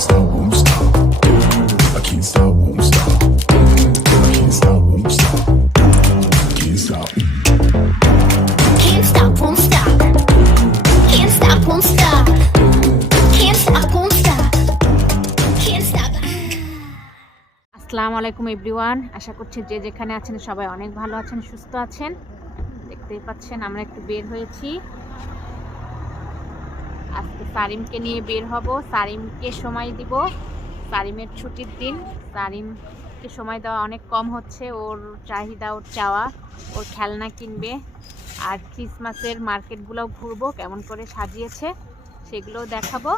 stop, won't stop. I can't stop, won't stop. I can't stop, won't stop. Can't stop. Can't stop, won't stop. Can't stop, won't stop. Can't stop, won't stop. Can't stop. আসসালামু আলাইকুম everyone, আশা করছি যে যেখানে আছেন সবাই অনেক ভালো আছেন, সুস্থ আছেন। দেখতেই পাচ্ছেন আমরা একটু বের হয়েছি। আজকে সারিমকে নিয়ে বের হব, সারিমকে সময় দিব। সারিমের ছুটির দিন, সারিমকে সময় দেওয়া অনেক কম হচ্ছে। ওর চাহিদা, ওর চাওয়া, ওর খেলনা কিনবে। আর ক্রিসমাসের মার্কেটগুলোও ঘুরবো, কেমন করে সাজিয়েছে সেগুলোও দেখাবো।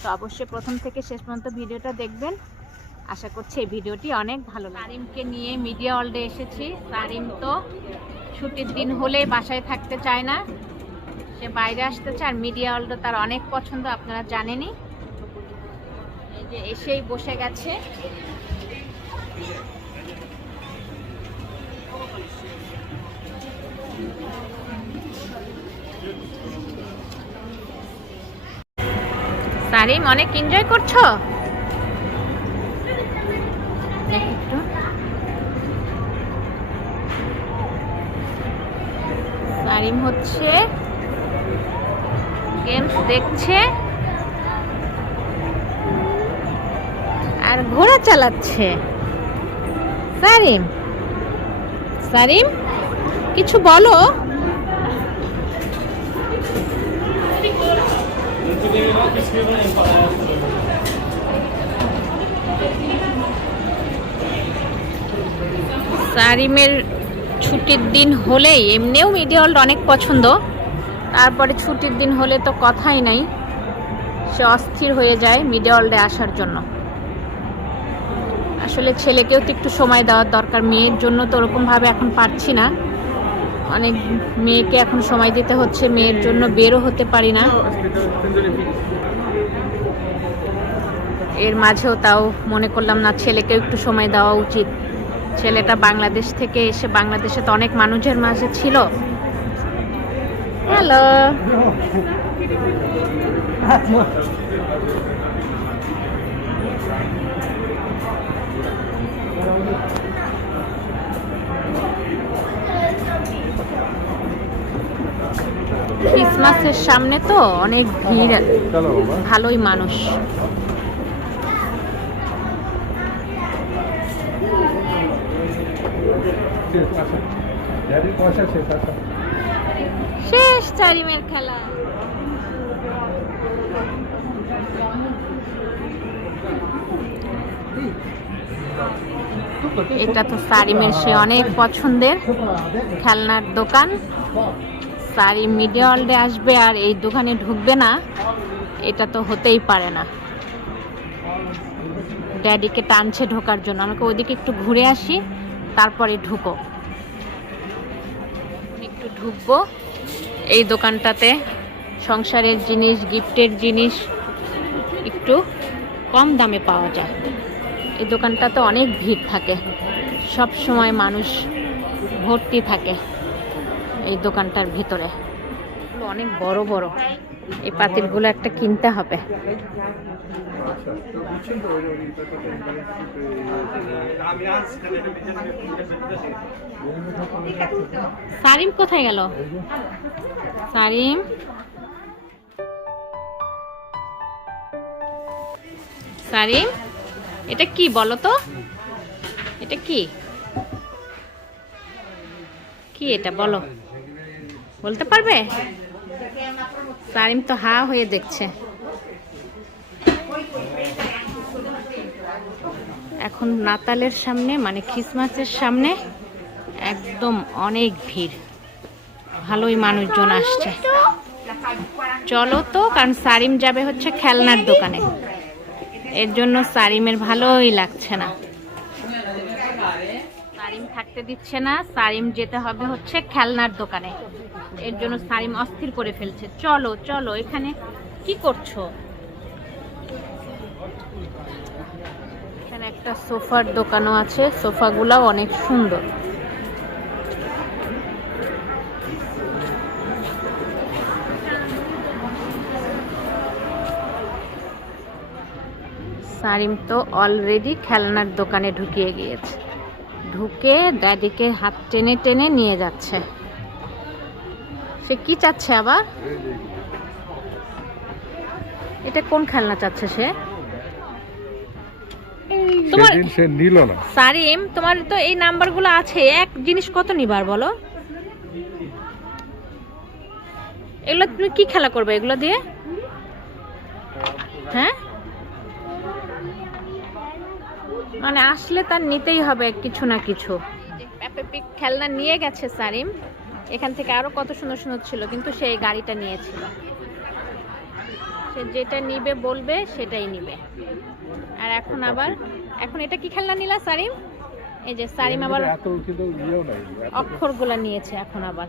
তো অবশ্যই প্রথম থেকে শেষ পর্যন্ত ভিডিওটা দেখবেন। আশা করছি এই ভিডিওটি অনেক ভালো লাগবে। সারিমকে নিয়ে মিডিয়া ওয়ার্ল্ডে এসেছি। সারিম তো ছুটির দিন হলে বাসায় থাকতে চায় না, সে বাইরে আসতে চায়। আর মিডিয়া ওয়ার্ল্ড তার অনেক পছন্দ, আপনারা জানেনই। এই যে এসেই বসে গেছে। সারিম অনেক এনজয় করছো? সারিম হচ্ছে গেমস দেখছে আর ঘোড়া চালাচ্ছে। সারিম, সারিম কিছু বলো। সারিমের ছুটির দিন হলেই, এমনিও মিডিয়া ওয়ার্ল্ড অনেক পছন্দ, তারপরে ছুটির দিন হলে তো কথাই নাই, সে অস্থির হয়ে যায় মিডিয়া ওয়ার্ল্ডে আসার জন্য। আসলে ছেলেকেও তো একটু সময় দেওয়ার দরকার, মেয়ের জন্য তো ওরকমভাবে এখন পারছি না। অনেক মেয়েকে এখন সময় দিতে হচ্ছে, মেয়ের জন্য বেরও হতে পারি না। এর মাঝেও তাও মনে করলাম না, ছেলেকেও একটু সময় দেওয়া উচিত। ছেলেটা বাংলাদেশ থেকে এসে, বাংলাদেশে তো অনেক মানুষের মাঝে ছিল। হ্যালো, ক্রিসমাসের সামনে তো অনেক ভিড়, ভালোই মানুষ। শেষ সারিমের খেলা। এটা তো সারিমের সে অনেক পছন্দের খেলনার দোকান। সারিম মিডিয়া ওয়ার্ল্ডে আসবে আর এই দোকানে ঢুকবে না, এটা তো হতেই পারে না। ড্যাডিকে টানছে ঢোকার জন্য, আমাকে ওইদিকে একটু ঘুরে আসি, তারপরে ঢুকো। একটু ঢুকবো এই দোকানটাতে, সংসারের জিনিস, গিফটের জিনিস একটু কম দামে পাওয়া যায়। এই দোকানটাতে অনেক ভিড় থাকে, সব সময় মানুষ ভর্তি থাকে এই দোকানটার ভিতরে। অনেক বড় বড় এই পাতিলগুলো একটা কিনতে হবে। সারিম কোথায় গেল? সারিম, সারিম এটা কি বলো তো? এটা কি কি এটা বলো, বলতে পারবে? সারিম তো হা হয়ে দেখছে। এখন নাতালের সামনে, মানে ক্রিসমাসের সামনে একদম অনেক ভিড়, ভালোই মানুষজন আসছে। চলো তো, কারণ সারিম যাবে হচ্ছে খেলনার দোকানে, এর জন্য সারিমের ভালোই লাগছে না। সারিম থাকতে দিচ্ছে না, সারিম যেতে হবে হচ্ছে খেলনার দোকানে, এর জন্য সারিম অস্থির করে ফেলছে। চলো চলো, এখানে কি করছো? এখানে একটা সোফার দোকানও আছে, সোফাগুলাও অনেক সুন্দর। সারিম তো অলরেডি খেলনার দোকানে ঢুকিয়ে গিয়েছে, ঢুকে ড্যাডিকে হাত টেনে টেনে নিয়ে যাচ্ছে। সে কি চাচ্ছে আবার? এটা কোন খেলনা চাচ্ছে সে? তোমার সে নিল না। সারিম, তোমার তো এই নাম্বারগুলো আছে, এক জিনিস কত নিবার বলো? এগুলো তুমি কি খেলা করবে এগুলো দিয়ে? হ্যাঁ, মানে আসলে তার নিতেই হবে কিছু না কিছু। খেলনা নিয়ে গেছে সারিম, এখান থেকে আরো কত সুন্দর সুন্দর ছিল, কিন্তু সে এই গাড়িটা নিয়েছিল। সে যেটা নিবে বলবে সেটাই নিবে। আর এখন এটা কি খেলনা নিলা সারিম? এই যে সারিম আবার অক্ষরগুলা নিয়েছে। এখন আবার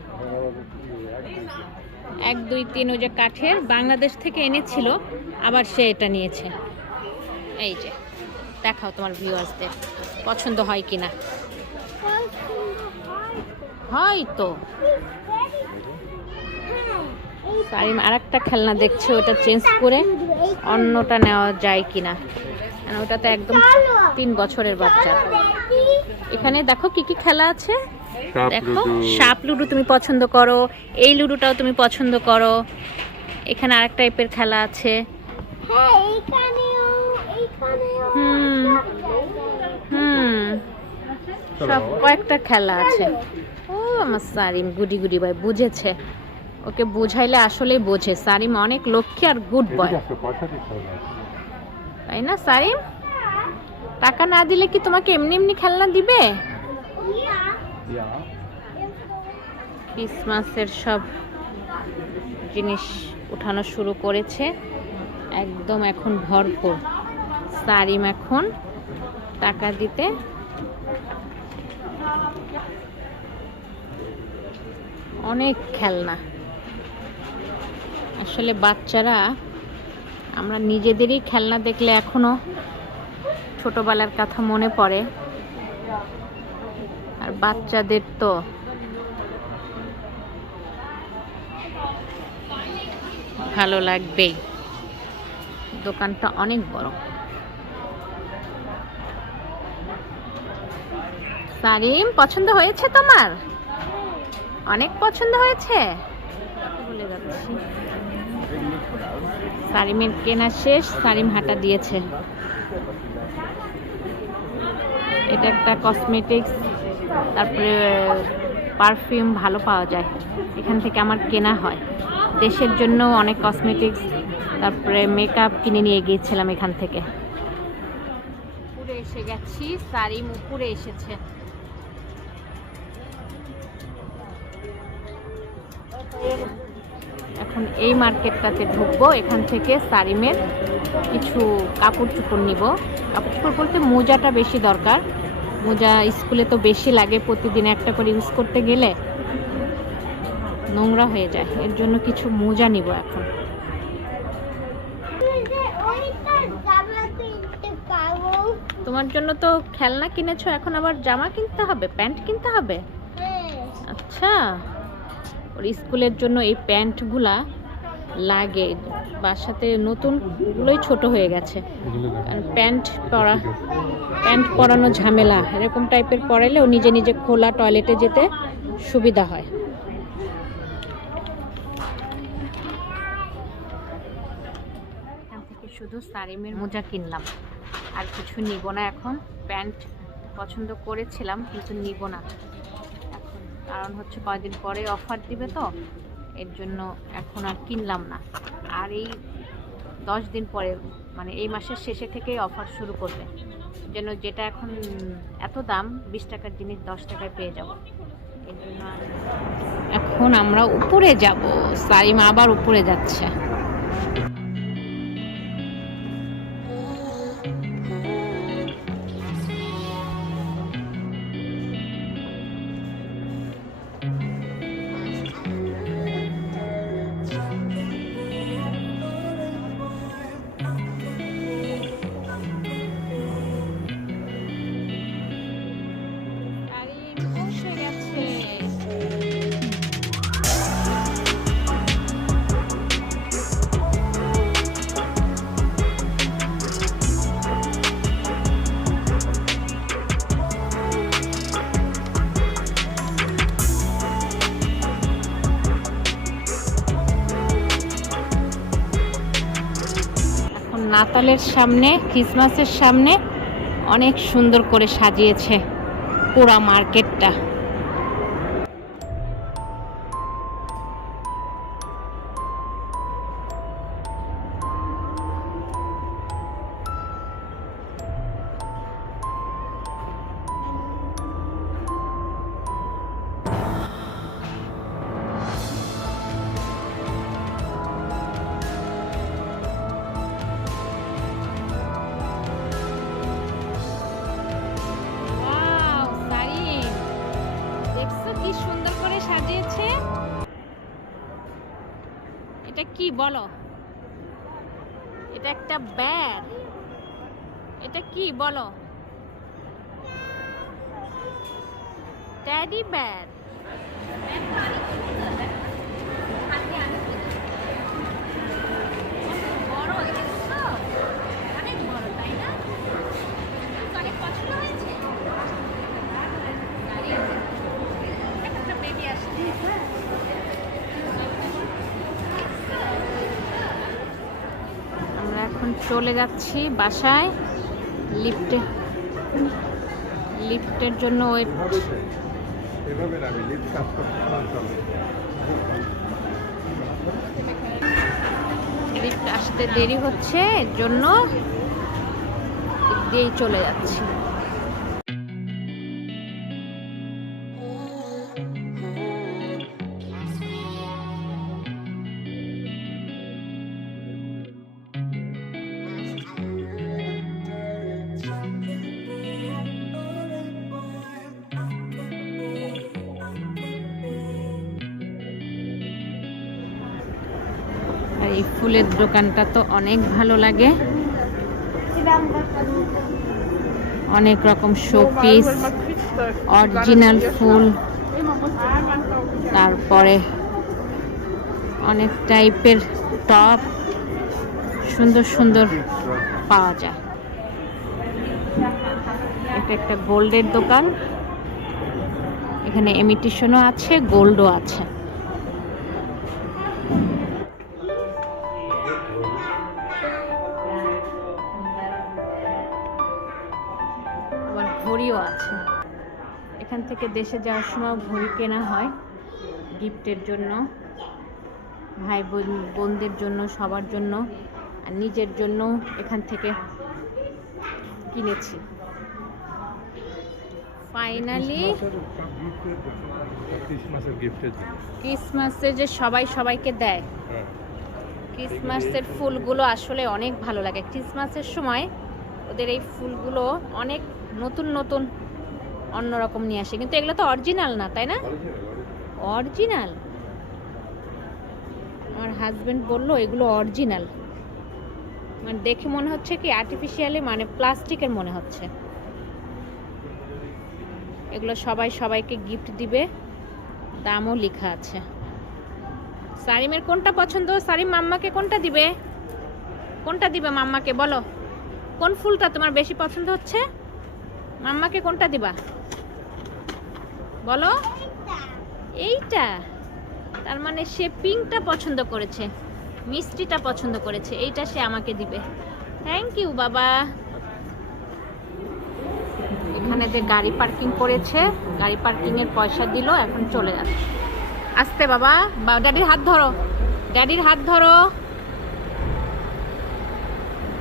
1 2 3 ওই যে কাঠের বাংলাদেশ থেকে এনেছিল, আবার সে এটা নিয়েছে। এই যে দেখাও তোমার ভিউয়ার্সদের পছন্দ হয় কিনা। হয়তো সারিম আরেকটা খেলনা দেখছে, ওটা চেঞ্জ করে অন্যটা নেওয়া যায় কিনা, কারণ ওটা তো একদম 3 বছরের বাচ্চা। এখানে দেখো কি কি খেলা আছে, দেখো সাপ লুডো তুমি পছন্দ করো, এই লুডোটাও তুমি পছন্দ করো। এখানে আরেক টাইপের খেলা আছে। সব কয়েকটা খেলা আছে। ও আমার সারিম গুডি গুডি ভাই বুঝেছে, ওকে বুঝাইলে আসলেই বোঝে। সারিম অনেক লক্ষ্মী আর গুড বয়, তাই না সারিম? টাকা না দিলে কি তোমাকে এমনি এমনি খেলনা দিবে? ক্রিসমাসের সব জিনিস উঠানো শুরু করেছে, একদম এখন ভরপুর। সারিম এখন টাকা দিতে অনেক খেলনা। আসলে বাচ্চারা, আমরা নিজেদেরই খেলনা দেখলে এখনো ছোটবেলার কথা মনে পড়ে, আর বাচ্চাদের তো ভালো লাগবেই। দোকানটা অনেক বড়। সারিম পছন্দ হয়েছে তোমার? অনেক পছন্দ হয়েছে বলে যাচ্ছি। সারিমের কেনা শেষ, সারিম হাঁটা দিয়েছে। এটা একটা কসমেটিক্স, তারপরে পারফিউম ভালো পাওয়া যায় এখান থেকে, আমার কেনা হয়। দেশের জন্য অনেক কসমেটিক্স, তারপরে মেকআপ কিনে নিয়ে গিয়েছিলাম এখান থেকে। উপরে এসে গেছি, সারিম উপরে এসেছে। এখন এই মার্কেটটাতে ঢুকবো, এখান থেকে সারিমের কিছু কাপড় চোপড় নিব। কাপড় চোপড় বলতে মোজাটা বেশি দরকার, মোজা স্কুলে তো বেশি লাগে, প্রতিদিন একটা করে ইউজ করতে গেলে নোংরা হয়ে যায়, এর জন্য কিছু মোজা নিব এখন। তোমার জন্য তো খেলনা কিনেছো, এখন আবার জামা কিনতে হবে, প্যান্ট কিনতে হবে। আচ্ছা, ওর স্কুলের জন্য এই প্যান্টগুলা লাগে, বাসাতে নতুনগুলোই ছোট হয়ে গেছে। কারণ প্যান্ট পরানো ঝামেলা, এরকম টাইপের পরাইলে ও নিজে নিজে খোলা টয়লেটে যেতে সুবিধা হয়। এখান থেকে শুধু সারিমের মোজা কিনলাম, আর কিছু নিব না এখন। প্যান্ট পছন্দ করেছিলাম কিন্তু নিব না এখন, কারণ হচ্ছে কয়েকদিন পরে অফার দিবে তো, এর জন্য এখন আর কিনলাম না। আর এই 10 দিন পরে, মানে এই মাসের শেষে থেকেই অফার শুরু করবে, যেন যেটা এখন এত দাম 20 টাকার জিনিস 10 টাকায় পেয়ে যাব। এর জন্য এখন আমরা উপরে যাব। সারিম আবার উপরে যাচ্ছে। এখন নাতালের সামনে, ক্রিসমাসের সামনে অনেক সুন্দর করে সাজিয়েছে পুরা মার্কেটটা। ওয়াও, সারিন, দেখছো কি সুন্দর করে সাজিয়েছে? এটা কি বলো? এটা একটা ব্যাগ। এটা কি বলো? Teddy bag. বড় দেখছো? অনেক বড়, তাই না? অনেক পছন্দ হয়েছে। একটা বেবি আসছে। আমরা এখন চলে যাচ্ছি বাসায়। লিফটের জন্য ওয়েট। লিফট আসতে দেরি হচ্ছে, এর জন্য দিক দিয়েই চলে যাচ্ছি। আর এই ফুলের দোকানটা তো অনেক ভালো লাগে। অনেক রকম শোপিস, অরিজিনাল ফুল, তারপরে অনেক টাইপের টপ সুন্দর সুন্দর পাওয়া যায়। এটা একটা গোল্ডের দোকান। এখানে ইমিটেশনও আছে, গোল্ডও আছে। আবার ঘড়িও আছে। এখান থেকে দেশে যাওয়ার সময় ঘড়ি কেনা হয় গিফটের জন্য, ভাই বোনদের জন্য, সবার জন্য, আর নিজের জন্য এখান থেকে কিনেছি। ফাইনালি ক্রিসমাসে যে সবাই সবাইকে দেয়, ক্রিসমাসের ফুলগুলো আসলে অনেক ভালো লাগে। ক্রিসমাসের সময় ওদের এই ফুলগুলো অনেক নতুন নতুন অন্যরকম নিয়ে আসে, কিন্তু এগুলো তো অরিজিনাল না, তাই না? অরিজিনাল, আমার হাজবেন্ড বললো এগুলো অরিজিনাল। মানে দেখে মনে হচ্ছে কি আর্টিফিশিয়ালি, মানে প্লাস্টিকের মনে হচ্ছে। এগুলো সবাই সবাইকে গিফট দিবে, দামও লেখা আছে। সারিমের কোনটা পছন্দ? সারিম মাম্মাকে কোনটা দিবে? কোনটা দিবে মাম্মাকে? বলো কোন ফুলটা তোমার বেশি পছন্দ হচ্ছে? মাম্মাকে কোনটা দিবা বলো? এইটা। তার মানে সে পিঙ্কটা পছন্দ করেছে, মিষ্টিটা পছন্দ করেছে, এইটা সে আমাকে দিবে। থ্যাংক ইউ বাবা। এখানে যে গাড়ি পার্কিং করেছে, গাড়ি পার্কিং এর পয়সা দিল, এখন চলে যাচ্ছে। আসতে বাবা, ড্যাডির হাত ধরো, ড্যাডির হাত ধরো।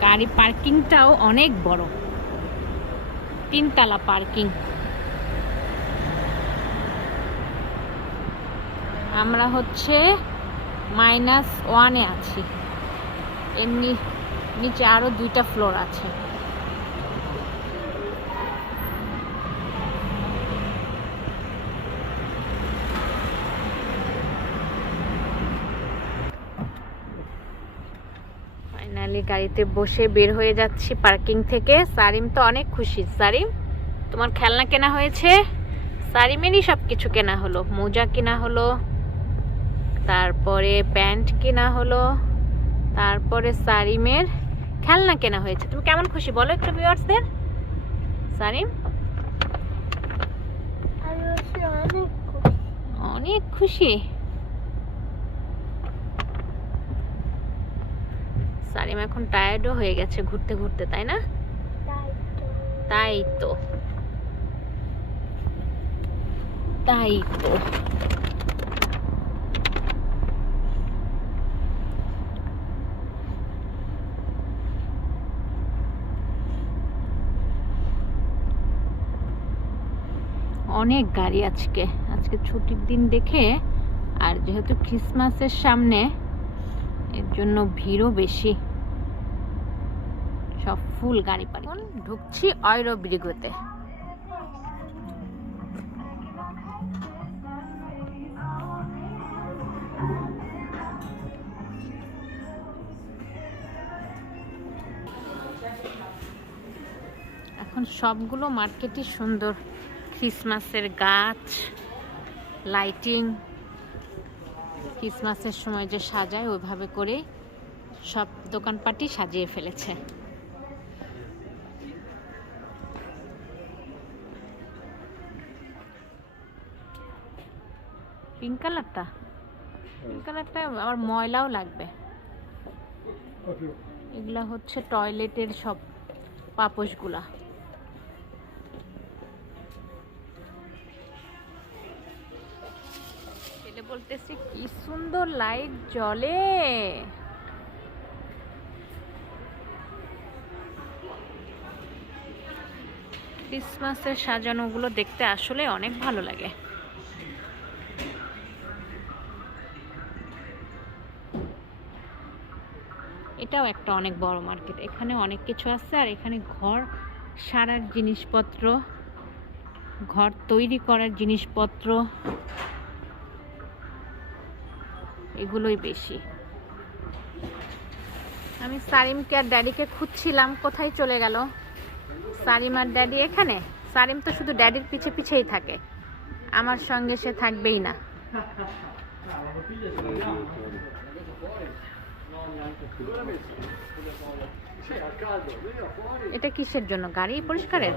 গাড়ি পার্কিংটাও অনেক বড়, 3 তলা পার্কিং। আমরা হচ্ছে -1-এ আছি, এর নিচে আরো 2টা ফ্লোর আছে। ফাইনালি গাড়িতে বসে বের হয়ে যাচ্ছি পার্কিং থেকে। সারিম তো অনেক খুশি। সারিম, তোমার খেলনা কেনা হয়েছে? সারিমেরই সব কিছু কেনা হলো, মোজা কেনা হলো, তারপরে প্যান্ট কেনা হলো, তারপরে সারিমের খেলনা কেনা হয়েছে। তুমি কেমন খুশি বলো একটু ভিউয়ার্সদের? সারিম অনেক খুশি। সারিম এখন টায়ার্ডও হয়ে গেছে ঘুরতে ঘুরতে, তাই না? তাই তো তাই তো অনেক গাড়ি আজকে ছুটির দিন দেখে, আর যেহেতু ক্রিসমাসের সামনে এর জন্য ভিড়ও বেশি, সব ফুল গাড়ি পার্ক। ঢুকছি অয়রোব্রিগোতে। এখন সবগুলো মার্কেটই সুন্দর, ক্রিসমাসের গাছ, লাইটিং, ক্রিসমাসের সময় যে সাজায় ওইভাবে করে সব দোকানপাটই সাজিয়ে ফেলেছে। পিঙ্ক কালারটা আবার ময়লাও লাগবে। এগুলা হচ্ছে টয়লেটের সব পাপোশগুলা। ছেলে বলতেছে কি সুন্দর লাইট জ্বলে। ক্রিসমাসের সাজানোগুলো দেখতে আসলে অনেক ভালো লাগে। এটাও একটা অনেক বড় মার্কেট, এখানে অনেক কিছু আছে। আর এখানে ঘর সারার জিনিসপত্র, ঘর তৈরি করার জিনিসপত্র, এগুলোই বেশি। আমি সারিমকে আর ড্যাডিকে খুঁজছিলাম, কোথায় চলে গেল সারিম আর ড্যাডি? এখানে। সারিম তো শুধু ড্যাডির পিছে পিছেই থাকে, আমার সঙ্গে সে থাকবেই না। এটা কিসের জন্য? গাড়ি পরিষ্কারের?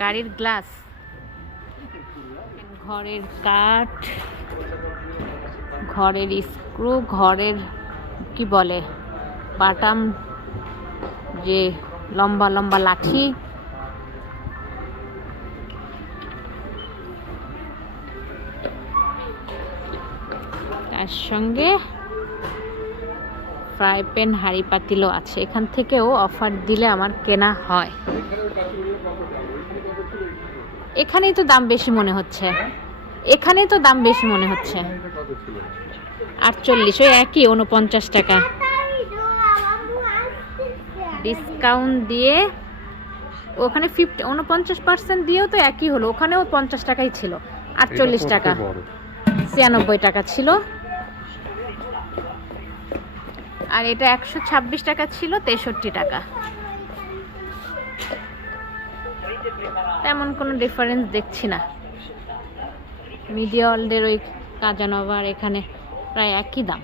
গাড়ির গ্লাস, ঘরের কাঠ, ঘরের স্ক্রু, ঘরের কি বলে বাটাম, যে লম্বা লম্বা লাঠি, তার সঙ্গে ফ্রাই প্যান, হাঁড়ি পাতিলও আছে। এখান থেকেও অফার দিলে আমার কেনা হয়। এখানেই তো দাম বেশি মনে হচ্ছে, 48, ওই একই 49 টাকা ডিসকাউন্ট দিয়ে। ওখানে 49% দিয়েও তো একই হলো, ওখানেও 50 টাকাই ছিল। 48 টাকা, 96 টাকা ছিল। আর এটা 126 টাকা ছিল, 63 টাকা। তেমন কোনো ডিফারেন্স দেখছি না। মিডিয়ালদের ওই কাজানোভার এখানে প্রায় একই দাম।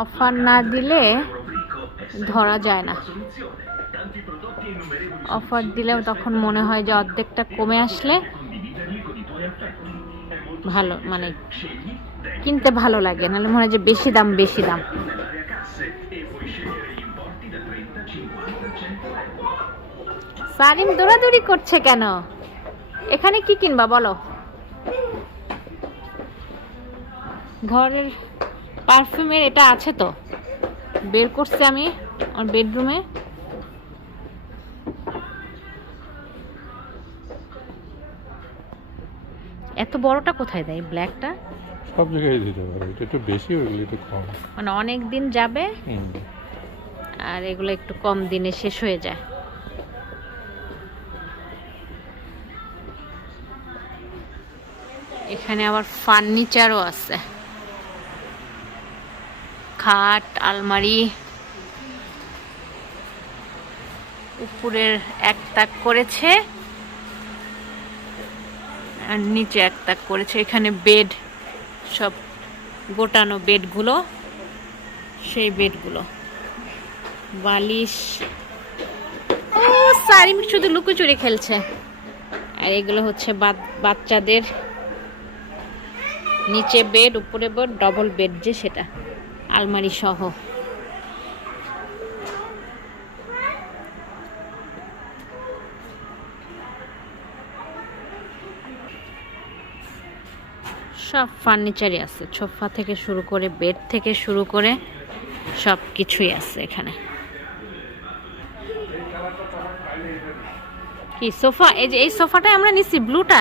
অফার না দিলে ধরা যায় না। অফার দিলেও তখন মনে হয় যে অর্ধেকটা কমে আসলে ভালো, মানে কিনতে ভালো লাগে, নাহলে মনে হয় যে বেশি দাম। সারিম দৌড়াদৌড়ি করছে কেন? এখানে কি কিনবা বলো? ঘরের পারফিউমের এটা আছে তো, বের করছি আমি আমার বেডরুমে। এত বড়টা কোথায় দেয়? ব্ল্যাকটা সব জায়গায় দিতে পারে, এটা একটু বেশি, ওইগুলো একটু কম, মানে অনেক দিন যাবে আর এগুলো একটু কম দিনে শেষ হয়ে যায়। এখানে আবার ফার্নিচারও আছে, খাট, আলমারি। উপরের এক তাক করেছে আর নিচে এক তাক করেছে। এখানে বেড, সব গোটানো বেডগুলো, সেই বেডগুলো, বালিশ। ও সারিম শুধু লুকোচুরি খেলছে। আর এগুলো হচ্ছে বাচ্চাদের নিচে বেড, উপরে বেড, ডবল বেড যে সেটা, আলমারি সহ। সব ফার্নিচারই আছে, সোফা থেকে শুরু করে বেড থেকে শুরু করে সব কিছুই আছে এখানে। কি সোফা? এই যে এই সোফাটাই আমরা নিছি, ব্লুটা।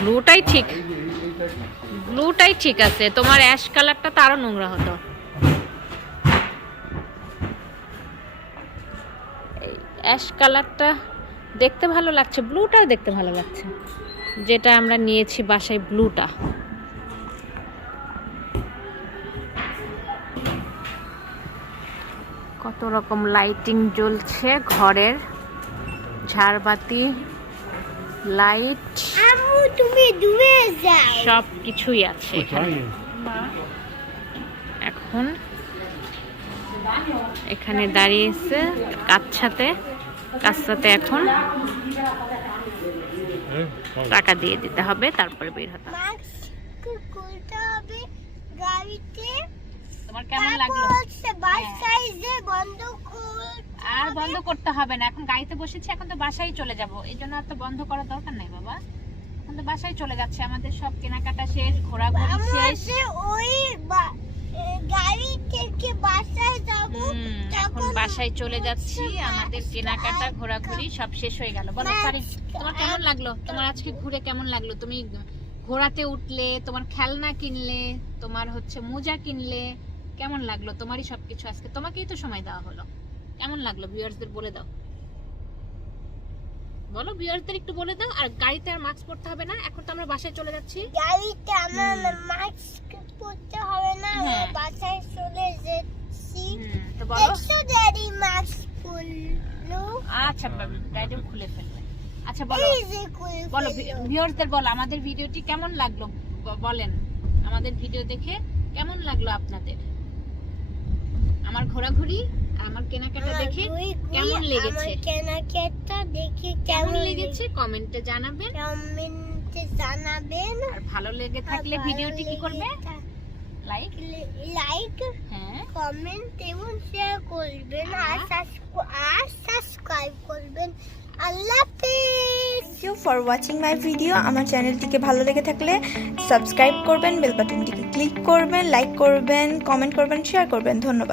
ব্লুটাই ঠিক, ব্লুটাই ঠিক আছে। তোমার অ্যাশ কালারটা তো আরো নোংরা হতো। অ্যাশ কালারটা দেখতে ভালো লাগছে, ব্লুটাও দেখতে ভালো লাগছে। যেটা আমরা নিয়েছি বাসায় ব্লুটা। কত রকম লাইটিং জ্বলছে ঘরের, ঝাড়বাতি, লাইট, আম্মু তুমি দূরে যাও। সব কিছুই আছে এখানে। এখন এখানে দাঁড়িয়েছে কাছাতে এখন টাকা দিয়ে দিতে হবে, তারপরে বের হতে হবে। মাস্ক খুলতে হবে গাড়িতে। তোমার কেমন লাগলো? বাসায় যে বন্ধ কর, আর বন্ধ করতে হবে না, এখন গাড়িতে বসেছি, এখন তো বাসায় চলে যাব। এই জন্য আর তো বন্ধ করার দরকার নাই বাবা, এখন তো বাসায় চলে যাচ্ছে। আমাদের সব কেনাকাটা শেষ, ঘোরাঘুরি শেষ। ওই গাড়ি থেকে বাসায় যাব, এখন বাসায় চলে যাচ্ছি। আমাদের কেনাকাটা ঘোরাঘুরি সব শেষ হয়ে গেল। বলো সারি, তোমার কেমন লাগলো? তোমার আজকে ঘুরে কেমন লাগলো? তুমি ঘোড়াতে উঠলে, তোমার খেলনা কিনলে, তোমার হচ্ছে মোজা কিনলে, কেমন লাগলো? তোমারই সবকিছু আজকে, তোমাকেই তো সময় দেওয়া হলো। কেমন লাগলো ভিউয়ার্সদের বলে দাও, বলো ভিউয়ার্সদের একটু বলে দাও। আর গাড়িতে আর মাস্ক পরতে হবে না, এখন তো আমরা বাসায় চলে যাচ্ছি। গাড়িতে আমার মাস্ক পরতে হবে না, বাসায় চলে যাচ্ছি। তো বলো। দেখছো ড্যাডি মাস্ক খুললো। আচ্ছা ড্যাডি খুলে ফেলবে। আচ্ছা বলো, এই যে খুলে বলো ফেললো। ভিউয়ার্সদের বলো আমাদের ভিডিওটি কেমন লাগলো বলেন। আমাদের ভিডিও দেখে কেমন লাগলো আপনাদের? আমার ঘোরাঘুরি আর আমার কেনাকাটা দেখে কেমন লেগেছে? আমার কেনাকাটা দেখে কেমন লেগেছে কমেন্টে জানাবেন। কমেন্টে জানাবেন। আর ভালো লেগে থাকলে ভিডিওটি কি করবে? লাইক, হ্যাঁ, কমেন্ট এবং শেয়ার করবেন আর সাবস্ক্রাইব করবেন। আল্লাহ হাফেজ। Thank you for watching my video. আমার চ্যানেলটিকে ভালো লেগে থাকলে সাবস্ক্রাইব করবেন, বেল বাটনটিকে ক্লিক করবেন, লাইক করবেন, কমেন্ট করবেন, শেয়ার করবেন। ধন্যবাদ।